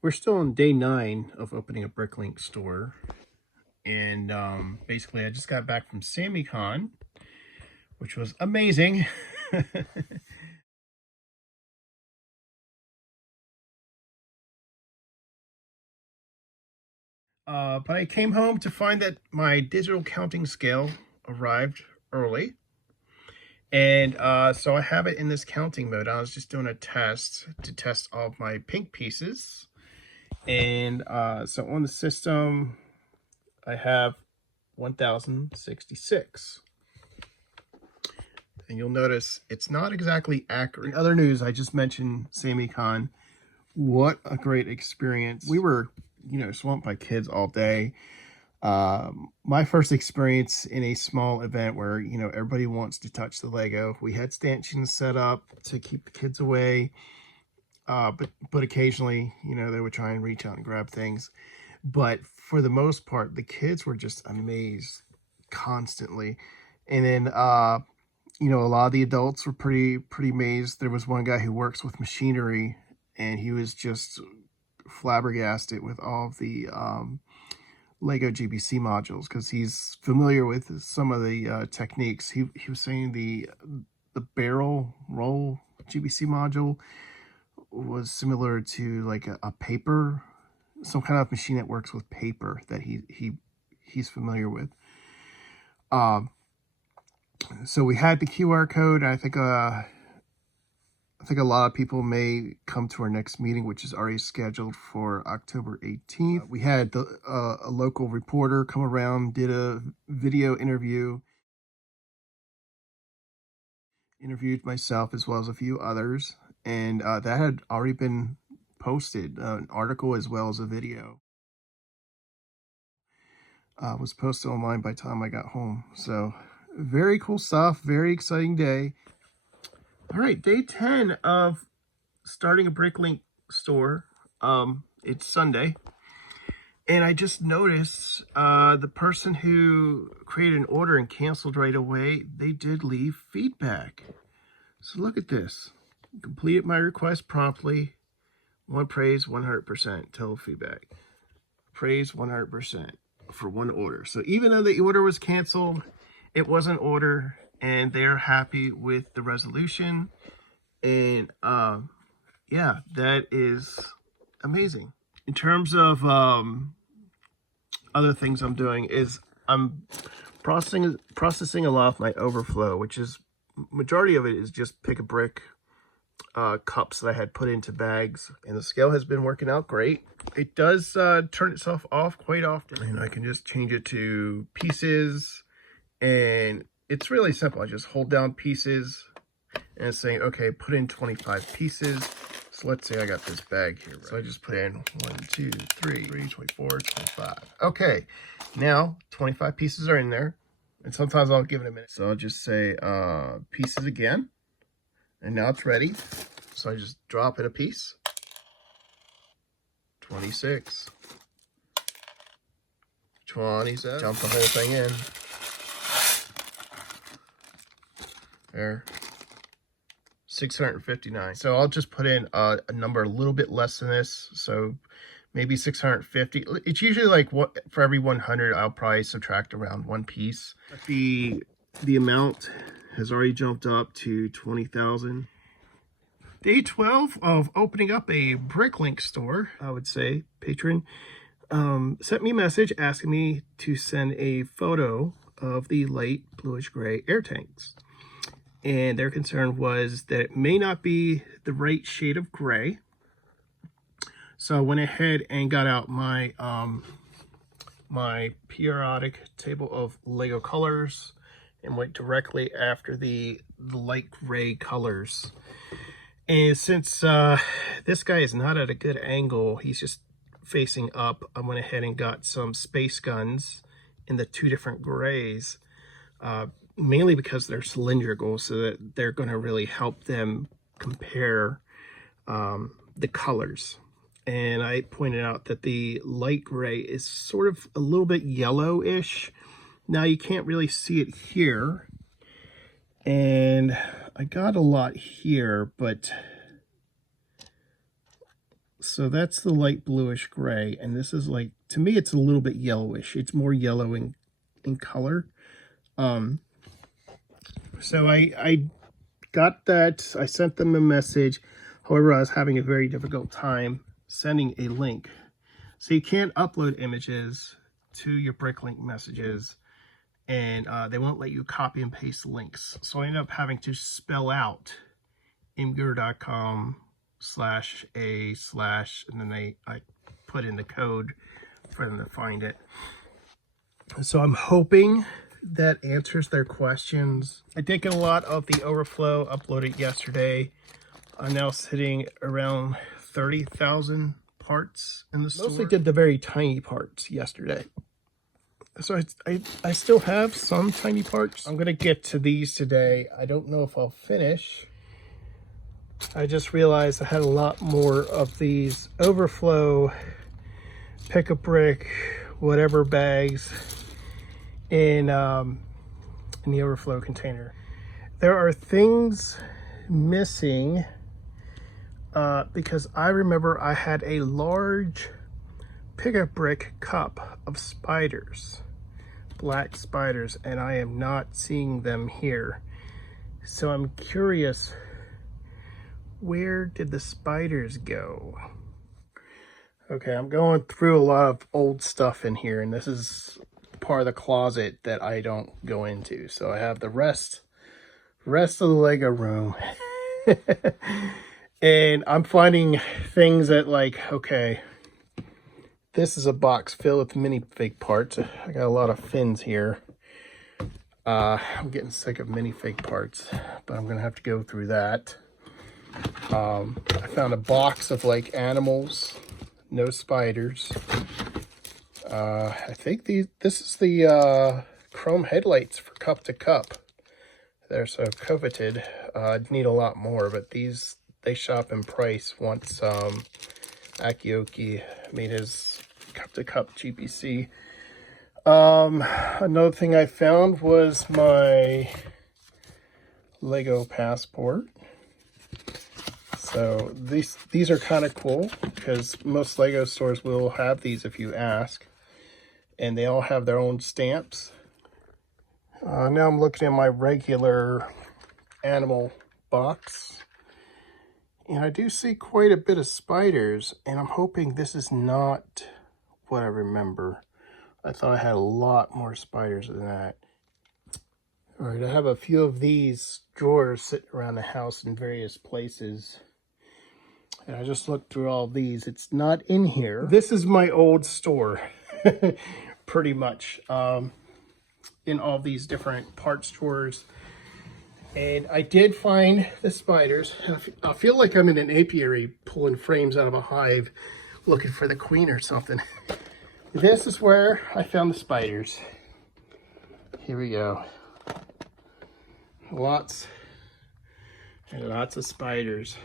We're still on day 9 of opening a Bricklink store. And basically, I just got back from Samicon, which was amazing. But I came home to find that my digital counting scale arrived early. And so I have it in this counting mode. I was just doing a test to test all of my pink pieces. And so on the system, I have 1066. And you'll notice it's not exactly accurate. In other news, I just mentioned Samicon. What a great experience. We were, swamped by kids all day. My first experience in a small event where, everybody wants to touch the Lego. We had stanchions set up to keep the kids away. But occasionally, they would try and reach out and grab things. But for the most part, the kids were just amazed constantly. And then, a lot of the adults were pretty amazed. There was one guy who works with machinery, and he was just flabbergasted with all of the Lego GBC modules because he's familiar with some of the techniques. He was saying the barrel roll GBC module was similar to like a paper, some kind of machine that works with paper that he's familiar with. So we had the QR code. I think a lot of people may come to our next meeting, which is already scheduled for October 18th. We had a local reporter come around, did a video interviewed myself as well as a few others, and that had already been posted, an article as well as a video. Was posted online by the time I got home. So very cool stuff, very exciting day. All right, day 10 of starting a Bricklink store. It's Sunday. And I just noticed the person who created an order and canceled right away, they did leave feedback. So look at this. Completed my request promptly. One praise, 100% total feedback. Praise 100% for one order. So even though the order was canceled, it was an order, and they're happy with the resolution. And yeah, that is amazing. In terms of other things I'm doing is I'm processing a lot of my overflow, which is majority of it is just pick a brick cups that I had put into bags, and the scale has been working out great. It does turn itself off quite often, and I can just change it to pieces, and it's really simple. I just hold down pieces and it's saying, okay, put in 25 pieces. So let's say I got this bag here, right? So I just put in 1, 2, 3, 24, 25. Okay, now 25 pieces are in there, and sometimes I'll give it a minute. So I'll just say pieces again, and now it's ready. So I just drop in a piece. 26. 27. Dump the whole thing in. There. 659. So I'll just put in a number a little bit less than this. So maybe 650. It's usually like what for every 100, I'll probably subtract around one piece. The amount has already jumped up to 20,000. Day 12 of opening up a Bricklink store, I would say, patron sent me a message asking me to send a photo of the light bluish gray air tanks. And their concern was that it may not be the right shade of gray. So I went ahead and got out my my periodic table of Lego colors and went directly after the light gray colors. And since this guy is not at a good angle, he's just facing up, I went ahead and got some space guns in the 2 different grays, mainly because they're cylindrical, so that they're going to really help them compare the colors. And I pointed out that the light gray is sort of a little bit yellowish. Now you can't really see it here. And I got a lot here, but So that's the light bluish gray, and this is like, to me, it's a little bit yellowish. It's more yellow in color. So I got that. I sent them a message. However, I was having a very difficult time sending a link. So you can't upload images to your Bricklink messages, and they won't let you copy and paste links. So I ended up having to spell out imgur.com/a/ and then I put in the code for them to find it. So I'm hoping that answers their questions. I did get a lot of the overflow uploaded yesterday. I'm now sitting around 30,000 parts in the store. Mostly did the very tiny parts yesterday. So I still have some tiny parts. I'm gonna get to these today. I don't know if I'll finish. I just realized I had a lot more of these overflow pick a brick whatever bags in the overflow container. There are things missing because I remember I had a large pick a brick cup of spiders, black spiders, and I am not seeing them here. So I'm curious, where did the spiders go? Okay, I'm going through a lot of old stuff in here, and this is part of the closet that I don't go into. So I have the rest of the Lego room. And I'm finding things that, like, okay, this is a box filled with minifig parts. I got a lot of fins here. I'm getting sick of minifig parts, but I'm gonna have to go through that. I found a box of like animals, no spiders. I think this is the chrome headlights for Cup to Cup. They're so coveted. I'd need a lot more, but these, they shop in price once Akioki made his Cup to Cup GPC. Another thing I found was my Lego passport. So these are kind of cool because most Lego stores will have these if you ask, and they all have their own stamps. Now I'm looking at my regular animal box, and I do see quite a bit of spiders, and I'm hoping this is not what I remember. I thought I had a lot more spiders than that. All right, I have a few of these drawers sitting around the house in various places. And I just looked through all these. It's not in here. This is my old store, pretty much, in all these different parts drawers. And I did find the spiders. I feel like I'm in an apiary pulling frames out of a hive looking for the queen or something. This is where I found the spiders. Here we go. Lots and lots of spiders.